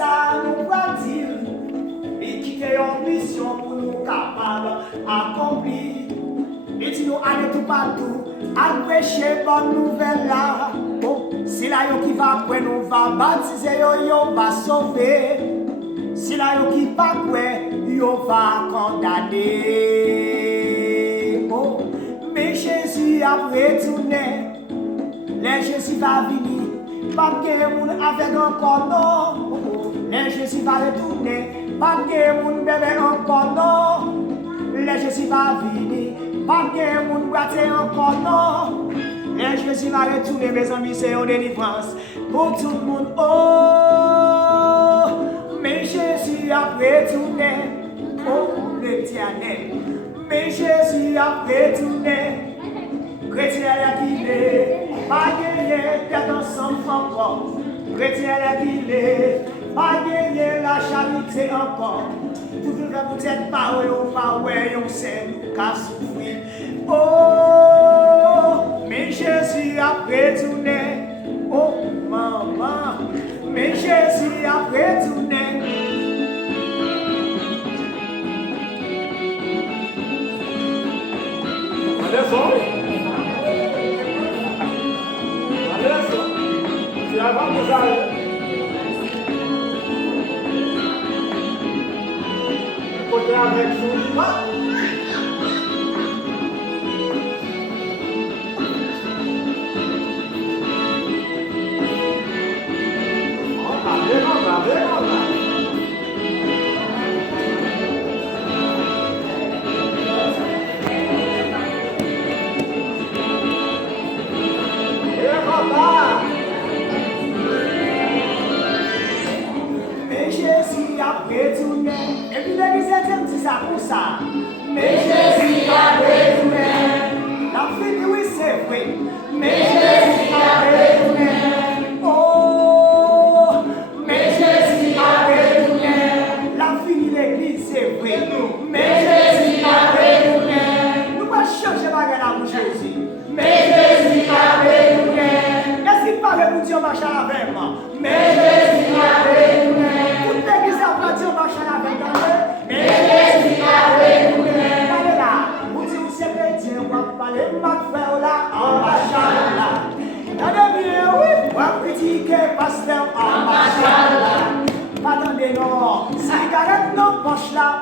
ça nous va dire. Et quitter une mission pour nous capables d'accomplir. Et dis nous allez tout partout, à prêcher bonne nouvelle là. Oh, si là yo qui va quoi nous va baptiser yo va sauver. Si là yo qui pas quoi yo va condamner. Oh, mais Jésus a retourné. Les Jésus va venir. Pas que moun avec encore non. Les Jésus va retourner. Pas que moun bébé encore non. Les Jésus va venir. Pas que moun braté encore non. Les Jésus va retourner. Mes amis, c'est une délivrance pour tout le monde. Oh, mais Jésus a retourné. Oh, l'Éternel. Mais Jésus a retourné. Chrétien qu'il est, pas gagner d'être ensemble encore. Chrétien qu'il est, pas gagner la charité encore. Tout le monde peut-être pas où on va, où on sait, nous qu'à souffrir. Oh, mais Jésus a retourné. Oh, maman, mais Jésus a retourné. Vamos lá. Encontrar avec vous. Et puis l'église dit ça pour ça. Mais Jésus a retourné. La fille, oui, c'est vrai. Mais Jésus a retourné. Oh, mais Jésus a retourné. La fille, l'église, c'est vrai. Mais Jésus a retourné. Nous allons changer la gueule pour Jésus. Mais Jésus a retourné. Est-ce qu'il parle pour Dieu, marche avec moi? Mais Jésus a retourné. Toute l'église a pas Dieu, marche avec moi. Mais Jésus a retourné. Allez là, vous dites, vous êtes chrétien, vous parlez, ma frère là, ambassade là. Attendez bien, oui, vous critiquez pasteur ambassade là. Attendez non, cigarette non poche là,